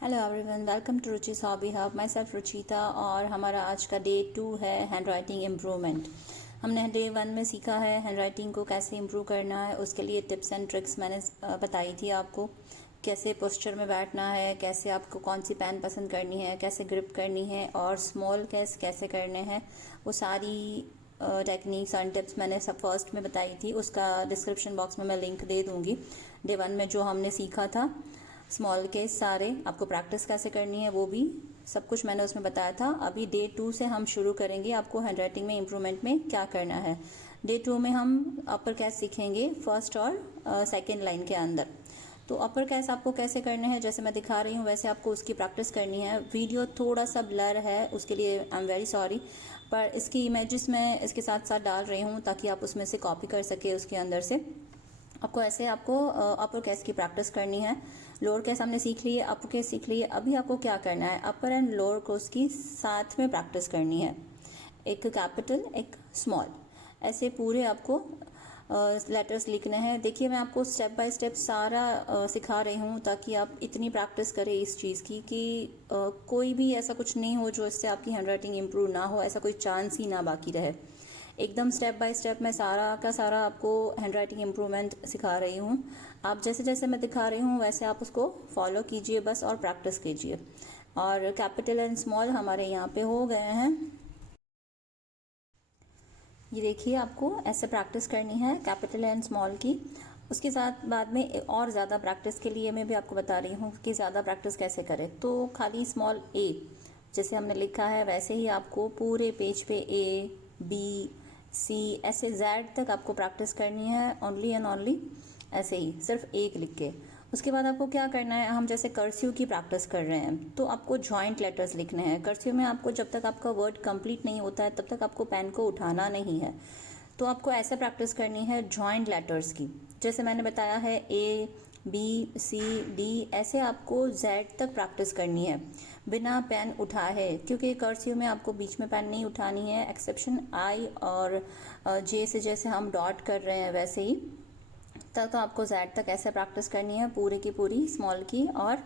Hello everyone, welcome to Ruchi's hobby hub. Myself Ruchita और हमारा आज का डे 2 है हैंड राइटिंग इम्प्रूवमेंट। हमने डे 1 में सीखा है हैंड राइटिंग को कैसे इम्प्रूव करना है। उसके लिए टिप्स एंड ट्रिक्स मैंने बताई थी आपको, कैसे पोस्चर में बैठना है, कैसे आपको कौन सी पेन पसंद करनी है, कैसे ग्रिप करनी है और स्मॉल केस कैसे करने हैं। वो सारी टेक्निक्स एंड टिप्स मैंने सब फर्स्ट में बताई थी। उसका डिस्क्रिप्शन बॉक्स में मैं लिंक दे दूँगी। डे 1 में जो हमने सीखा था स्मॉल केस सारे, आपको प्रैक्टिस कैसे करनी है वो भी सब कुछ मैंने उसमें बताया था। अभी डे 2 से हम शुरू करेंगे आपको हैंड राइटिंग में इम्प्रूवमेंट में क्या करना है। डे 2 में हम अपर कैस सीखेंगे फर्स्ट और सेकेंड लाइन के अंदर। तो अपर कैस आपको कैसे करने हैं, जैसे मैं दिखा रही हूँ वैसे आपको उसकी प्रैक्टिस करनी है। वीडियो थोड़ा सा ब्लर है, उसके लिए आई एम वेरी सॉरी, पर इसकी इमेजेस मैं इसके साथ साथ डाल रही हूँ ताकि आप उसमें से कॉपी कर सके उसके अंदर से। आपको ऐसे आपको अपर केस की प्रैक्टिस करनी है। लोअर केस हमने सीख लिए, अपर केस सीख लिए। अभी आपको क्या करना है, अपर एंड लोअर केस की साथ में प्रैक्टिस करनी है। एक कैपिटल एक स्मॉल, ऐसे पूरे आपको लेटर्स लिखने हैं। देखिए मैं आपको स्टेप बाय स्टेप सारा सिखा रही हूँ ताकि आप इतनी प्रैक्टिस करें इस चीज़ की कि कोई भी ऐसा कुछ नहीं हो जो इससे आपकी हैंड राइटिंग इम्प्रूव ना हो, ऐसा कोई चांस ही ना बाकी रहे। एकदम स्टेप बाय स्टेप मैं सारा का सारा आपको हैंड राइटिंग इम्प्रूवमेंट सिखा रही हूँ। आप जैसे जैसे मैं दिखा रही हूँ वैसे आप उसको फॉलो कीजिए बस और प्रैक्टिस कीजिए। और कैपिटल एंड स्मॉल हमारे यहाँ पे हो गए हैं। ये देखिए आपको ऐसे प्रैक्टिस करनी है कैपिटल एंड स्मॉल की। उसके साथ बाद में और ज़्यादा प्रैक्टिस के लिए मैं भी आपको बता रही हूँ कि ज़्यादा प्रैक्टिस कैसे करें। तो खाली स्मॉल ए जैसे हमने लिखा है वैसे ही आपको पूरे पेज पे ए बी सी ऐसे जेड तक आपको प्रैक्टिस करनी है, ओनली एंड ओनली ऐसे ही सिर्फ एक लिख के। उसके बाद आपको क्या करना है, हम जैसे कर्सिव की प्रैक्टिस कर रहे हैं तो आपको जॉइंट लेटर्स लिखने हैं। कर्सिव में आपको जब तक आपका वर्ड कंप्लीट नहीं होता है तब तक आपको पेन को उठाना नहीं है। तो आपको ऐसे प्रैक्टिस करनी है जॉइंट लेटर्स की। जैसे मैंने बताया है ए बी सी डी, ऐसे आपको जेड तक प्रैक्टिस करनी है बिना पेन उठाए, क्योंकि कर्सिव में आपको बीच में पेन नहीं उठानी है। एक्सेप्शन आई और जे से जैसे हम डॉट कर रहे हैं वैसे ही तब तो आपको जेड तक ऐसे प्रैक्टिस करनी है पूरी की पूरी, स्मॉल की और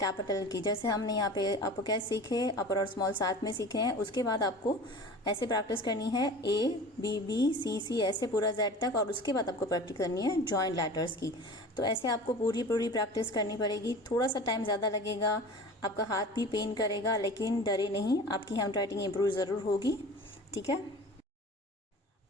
कैपिटल की। जैसे हमने यहाँ पे अपर कैसे सीखे, अपर और स्मॉल साथ में सीखे हैं। उसके बाद आपको ऐसे प्रैक्टिस करनी है ए बी सी सी ऐसे पूरा जेड तक, और उसके बाद आपको प्रैक्टिस करनी है जॉइंट लेटर्स की। तो ऐसे आपको पूरी पूरी प्रैक्टिस करनी पड़ेगी। थोड़ा सा टाइम ज़्यादा लगेगा, आपका हाथ भी पेन करेगा, लेकिन डरे नहीं, आपकी हैंड राइटिंग इम्प्रूव ज़रूर होगी। ठीक है।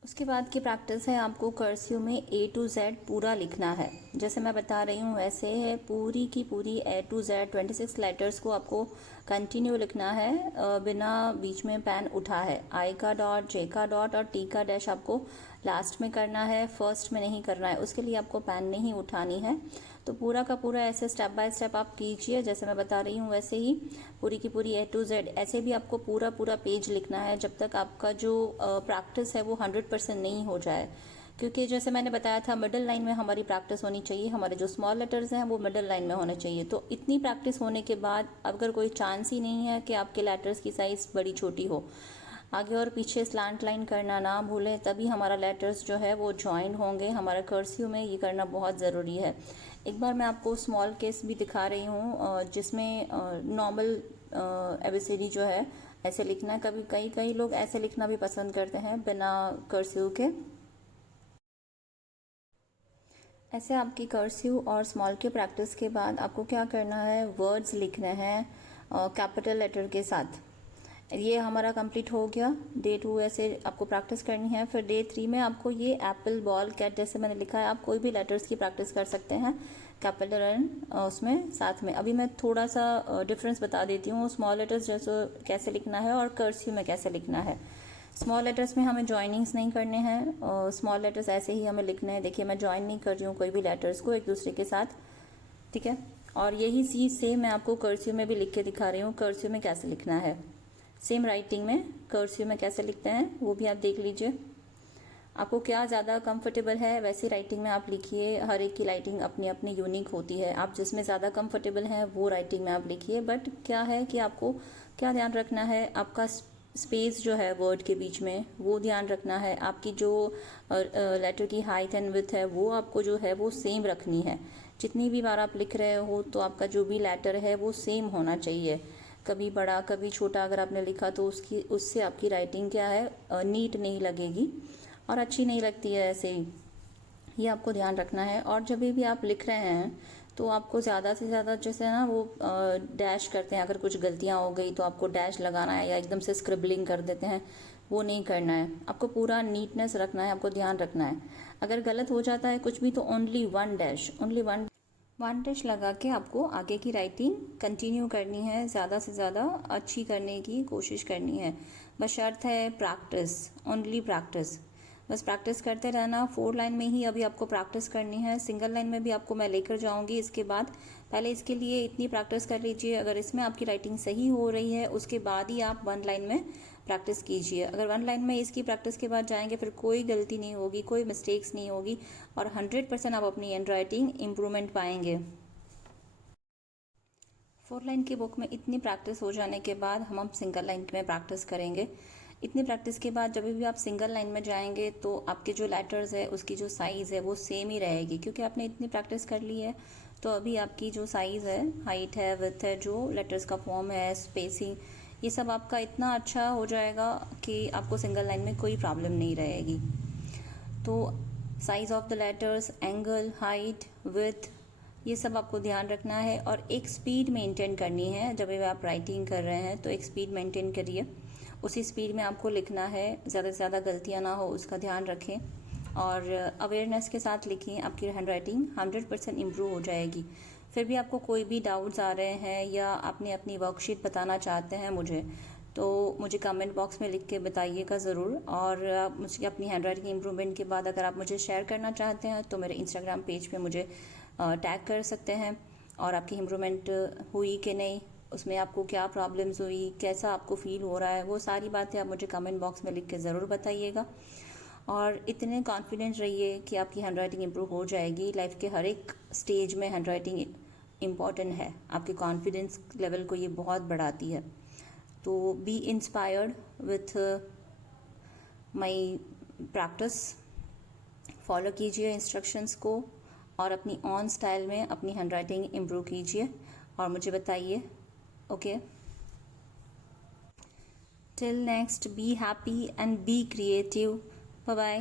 उसके बाद की प्रैक्टिस है आपको कर्सिव में ए टू जेड पूरा लिखना है। जैसे मैं बता रही हूँ वैसे है पूरी की पूरी ए टू जेड 26 लेटर्स को आपको कंटिन्यू लिखना है बिना बीच में पेन उठा है। आई का डॉट, जे का डॉट और टी का डैश आपको लास्ट में करना है, फर्स्ट में नहीं करना है। उसके लिए आपको पेन नहीं उठानी है। तो पूरा का पूरा ऐसे स्टेप बाय स्टेप आप कीजिए जैसे मैं बता रही हूँ वैसे ही पूरी की पूरी ए टू जेड। ऐसे भी आपको पूरा पूरा पेज लिखना है जब तक आपका जो प्रैक्टिस है वो 100% नहीं हो जाए, क्योंकि जैसे मैंने बताया था मिडिल लाइन में हमारी प्रैक्टिस होनी चाहिए। हमारे जो स्मॉल लेटर्स हैं वो मिडिल लाइन में होने चाहिए। तो इतनी प्रैक्टिस होने के बाद अगर कोई चांस ही नहीं है कि आपके लेटर्स की साइज़ बड़ी छोटी हो, आगे और पीछे स्लांट लाइन करना ना भूलें, तभी हमारा लेटर्स जो है वो ज्वाइन होंगे। हमारा कर्सिव में ये करना बहुत ज़रूरी है। एक बार मैं आपको स्मॉल केस भी दिखा रही हूँ जिसमें नॉर्मल एबीसीडी जो है ऐसे लिखना है। कभी कई लोग ऐसे लिखना भी पसंद करते हैं बिना कर्सिव के। ऐसे आपकी कर्सिव और स्मॉल के प्रैक्टिस के बाद आपको क्या करना है, वर्ड्स लिखने हैं कैपिटल लेटर के साथ। ये हमारा कंप्लीट हो गया। डे 2 ऐसे आपको प्रैक्टिस करनी है। फिर डे 3 में आपको ये एप्पल बॉल कैट जैसे मैंने लिखा है, आप कोई भी लेटर्स की प्रैक्टिस कर सकते हैं कैपिटल एंड उसमें साथ में। अभी मैं थोड़ा सा डिफरेंस बता देती हूँ, स्मॉल लेटर्स जैसे कैसे लिखना है और कर्सिव में कैसे लिखना है। स्मॉल लेटर्स में हमें जॉइनिंग्स नहीं करने हैं, स्मॉल लेटर्स ऐसे ही हमें लिखने हैं। देखिए मैं जॉइन नहीं कर रही हूँ कोई भी लेटर्स को एक दूसरे के साथ, ठीक है। और यही चीज़ से मैं आपको कर्सिव में भी लिख के दिखा रही हूँ, कर्सिव में कैसे लिखना है। सेम राइटिंग में कर्सिव में कैसे लिखते हैं वो भी आप देख लीजिए। आपको क्या ज़्यादा कंफर्टेबल है वैसी राइटिंग में आप लिखिए। हर एक की राइटिंग अपनी अपनी यूनिक होती है, आप जिसमें ज़्यादा कंफर्टेबल हैं वो राइटिंग में आप लिखिए। बट क्या है कि आपको क्या ध्यान रखना है, आपका स्पेस जो है वर्ड के बीच में वो ध्यान रखना है। आपकी जो लेटर की हाइट एंड विड्थ है वो आपको जो है वो सेम रखनी है। जितनी भी बार आप लिख रहे हो तो आपका जो भी लेटर है वो सेम होना चाहिए। कभी बड़ा कभी छोटा अगर आपने लिखा तो उससे आपकी राइटिंग क्या है, नीट नहीं लगेगी और अच्छी नहीं लगती है ऐसे ही। ये आपको ध्यान रखना है। और जब भी आप लिख रहे हैं तो आपको ज़्यादा से ज़्यादा जैसे ना वो डैश करते हैं, अगर कुछ गलतियाँ हो गई तो आपको डैश लगाना है, या एकदम से स्क्रिबलिंग कर देते हैं, वो नहीं करना है। आपको पूरा नीटनेस रखना है, आपको ध्यान रखना है। अगर गलत हो जाता है कुछ भी तो ओनली वन डैश लगा के आपको आगे की राइटिंग कंटिन्यू करनी है, ज़्यादा से ज़्यादा अच्छी करने की कोशिश करनी है। बशर्त है प्रैक्टिस, ओनली प्रैक्टिस, बस प्रैक्टिस करते रहना। 4 लाइन में ही अभी आपको प्रैक्टिस करनी है। सिंगल लाइन में भी आपको मैं लेकर जाऊंगी इसके बाद। पहले इसके लिए इतनी प्रैक्टिस कर लीजिए। अगर इसमें आपकी राइटिंग सही हो रही है उसके बाद ही आप 1 लाइन में प्रैक्टिस कीजिए। अगर 1 लाइन में इसकी प्रैक्टिस के बाद जाएंगे फिर कोई गलती नहीं होगी, कोई मिस्टेक्स नहीं होगी और 100% आप अपनी हैंड राइटिंग इम्प्रूवमेंट पाएंगे। 4 लाइन की बुक में इतनी प्रैक्टिस हो जाने के बाद हम सिंगल लाइन में प्रैक्टिस करेंगे। इतनी प्रैक्टिस के बाद जब भी आप सिंगल लाइन में जाएंगे तो आपके जो लेटर्स है उसकी जो साइज़ है वो सेम ही रहेगी, क्योंकि आपने इतनी प्रैक्टिस कर ली है। तो अभी आपकी जो साइज़ है, हाइट है, विड्थ है, जो लेटर्स का फॉर्म है, स्पेसिंग, ये सब आपका इतना अच्छा हो जाएगा कि आपको सिंगल लाइन में कोई प्रॉब्लम नहीं रहेगी। तो size of the letters, angle, height, width, ये सब आपको ध्यान रखना है और एक स्पीड मेंटेन करनी है। जब भी आप राइटिंग कर रहे हैं तो एक स्पीड मेंटेन करिए, उसी स्पीड में आपको लिखना है, ज़्यादा से ज़्यादा गलतियाँ ना हो उसका ध्यान रखें और अवेयरनेस के साथ लिखें। आपकी हैंड राइटिंग 100% इम्प्रूव हो जाएगी। फिर भी आपको कोई भी डाउट्स आ रहे हैं या आपने अपनी वर्कशीट बताना चाहते हैं मुझे, तो मुझे कमेंट बॉक्स में लिख के बताइएगा ज़रूर। और मुझे अपनी हैंड राइटिंग इम्प्रूवमेंट के बाद अगर आप मुझे शेयर करना चाहते हैं तो मेरे इंस्टाग्राम पेज पे मुझे टैग कर सकते हैं। और आपकी इम्प्रूवमेंट हुई कि नहीं, उसमें आपको क्या प्रॉब्लम्स हुई, कैसा आपको फील हो रहा है, वो सारी बातें आप मुझे कमेंट बॉक्स में लिख के ज़रूर बताइएगा। और इतने कॉन्फिडेंट रहिए कि आपकी हैंड राइटिंग इम्प्रूव हो जाएगी। लाइफ के हर एक स्टेज में हैंड राइटिंग इम्पॉर्टेंट है, आपके कॉन्फिडेंस लेवल को ये बहुत बढ़ाती है। तो B inspired with my practice, follow कीजिए इंस्ट्रक्शंस को और अपनी ऑन स्टाइल में अपनी हैंड राइटिंग इम्प्रूव कीजिए और मुझे बताइए। Okay, till next, be happy and be creative. Bye bye.